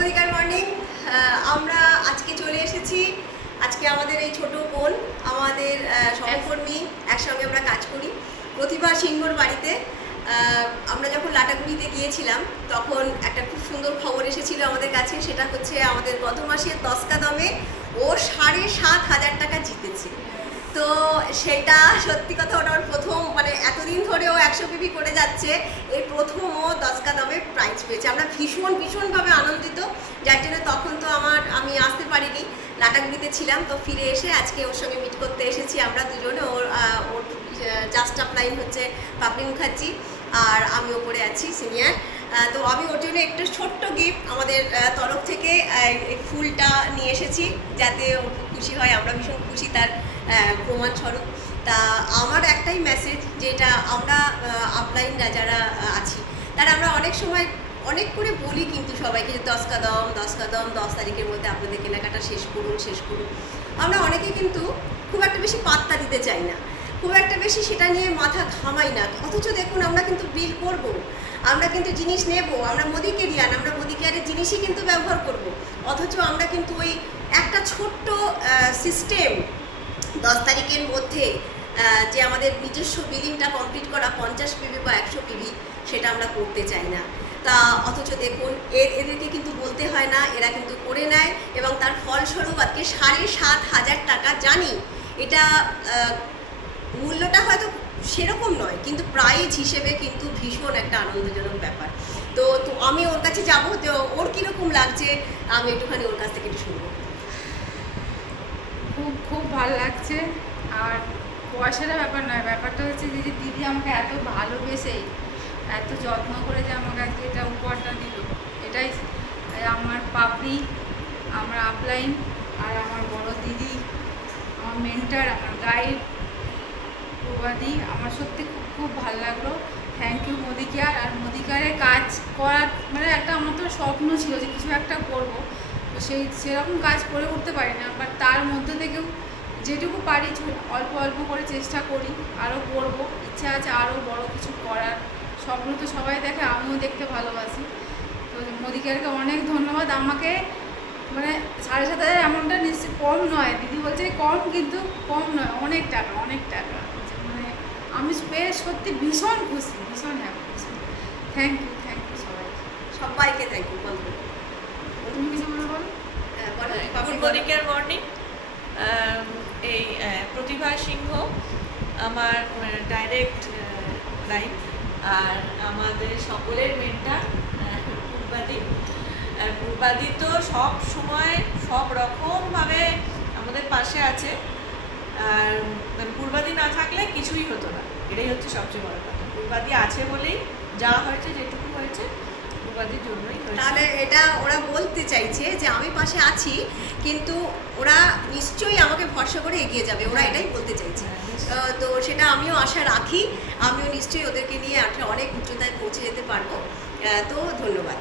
শুভদিকার morning. আমরা আজকে চলে এসেছি। আজকে আমাদের এই ছোট বোন, আমাদের সহকর্মী, একসঙ্গে আমরা কাজ করি, প্রতিভা সিংহর বাড়িতে। আমরা যখন লাটাগুড়িতে গিয়েছিলাম তখন একটা খুব সুন্দর খবর এসেছিল আমাদের কাছে। সেটা হচ্ছে আমাদের গত মাসের 10 কদমে ও 7,500 টাকা জিতেছে। তো সেটা সত্যি কথা, ওটা ওর প্রথম, মানে এতদিন ধরে ও 100 পিপি করে যাচ্ছে, এই প্রথম ও 10 কদমে প্রাইজ পেয়েছে। আমরা ভীষণভাবে আনন্দিত, যার জন্য তখন তো আমি আসতে পারিনি, লাটাগুড়িতে ছিলাম। তো ফিরে এসে আজকে ওর সঙ্গে মিট করতে এসেছি আমরা দুজনে। ওর জাস্ট আপলাইন হচ্ছে পাপড়ি মুখার্জি, আর আমি ওপরে আছি সিনিয়র। তো আমি ওর জন্য একটু ছোট্ট গিফট আমাদের তরফ থেকে এই ফুলটা নিয়ে এসেছি, যাতে ও খুশি হয়। আমরা ভীষণ খুশি তার প্রমাণস্বরূপ। তা আমার একটাই মেসেজ, যেটা আমরা আপলাইনরা যারা আছি তারা আমরা অনেক সময় অনেক করে বলি কিন্তু সবাইকে, যে 10 কদম 10 তারিখের মধ্যে আপনাদের কেনাকাটা শেষ করুন। আমরা অনেকে কিন্তু খুব একটা বেশি পাত্তা দিতে চাই না, খুব একটা বেশি সেটা নিয়ে মাথা ঘামাই না। অথচ দেখুন, আমরা কিন্তু বিল করব, আমরা কিন্তু জিনিস নেব, আমরা মোদি কেয়ার, আমরা মোদি কেয়ারের জিনিসই কিন্তু ব্যবহার করব। অথচ আমরা কিন্তু ওই একটা ছোট্ট সিস্টেম 10 তারিখের মধ্যে যে আমাদের নিজস্ব বিলিংটা কমপ্লিট করা 50 পিবি বা 100 পিবি, সেটা আমরা করতে চাই না। তা অথচ দেখুন, এদেরকে কিন্তু বলতে হয় না, এরা কিন্তু করে নেয়, এবং তার ফলস্বরূপ আজকে 7,500 টাকা। জানি এটা মূল্যটা হয়তো সেরকম নয়, কিন্তু প্রাইজ হিসেবে কিন্তু ভীষণ একটা আনন্দজনক ব্যাপার। তো আমি ওর কাছে যাবো, যে ওর কীরকম লাগছে আমি একটুখানি ওর কাছ থেকে একটু শুনবো। খুব ভালো লাগছে। আর পয়সাটা ব্যাপার নয়, ব্যাপারটা হচ্ছে যে দিদি আমাকে এত ভালোবেসে, এত যত্ন করে যে আমাকে আজকে এটা উপহারটা দিল, এটাই আমার পাপড়ি, আমার আপলাইন, আর আমার বড় দিদি, আমার মেন্টার, আমার গাইড প্রবাদী। আমার সত্যি খুব ভালো লাগলো। Thank you Modi care. আর মোদি কেয়ারে কাজ করার মানে একটা আমার তো স্বপ্ন ছিল যে কিছু একটা করব, তো সেরকম কাজ করে উঠতে পারি না, বাট তার মধ্যে থেকেও যেটুকু পারি অল্প করে চেষ্টা করি, আরও করবো, ইচ্ছা আছে আরও বড় কিছু করার। স্বপ্ন তো সবাই দেখে, আমিও দেখতে ভালোবাসি। তো মোদি কেয়ারকে অনেক ধন্যবাদ। আমাকে মানে 7,500 অ্যামাউন্টটা নিশ্চয়ই কম নয়, দিদি বলছে কম, কিন্তু কম নয়, অনেক টাকা। মানে আমি পেয়ে সত্যি ভীষণ খুশি, ভীষণ হ্যাপি। থ্যাংক ইউ সবাইকে থ্যাংক ইউ। বলবো তুমি কিছু মনে বলো? শুভদিকার মর্নিং। এই প্রতিভা সিংহ আমার ডাইরেক্ট লাইন, আর আমাদের সকলের মেন্টার পূর্বাদি তো সব সময় সব রকমভাবে আমাদের পাশে আছে। আর পূর্বাদি না থাকলে কিছুই হতো না, এটাই হচ্ছে সবচেয়ে বড় কথা। পূর্বাদি আছে বলেই যা হয়েছে, যেটুকু হয়েছে পূর্বাদির জন্যই হয়েছে। তাহলে এটা ওরা বলতে চাইছে যে আমি পাশে আছি, কিন্তু ওরা নিশ্চয়ই আমাকে ভরসা করে এগিয়ে যাবে, ওরা এটাই বলতে চাইছে। তো সেটা আমিও আশা রাখি, আমিও নিশ্চয়ই ওদেরকে নিয়ে অনেক উচ্চতায় পৌঁছে যেতে পারবো। তো ধন্যবাদ।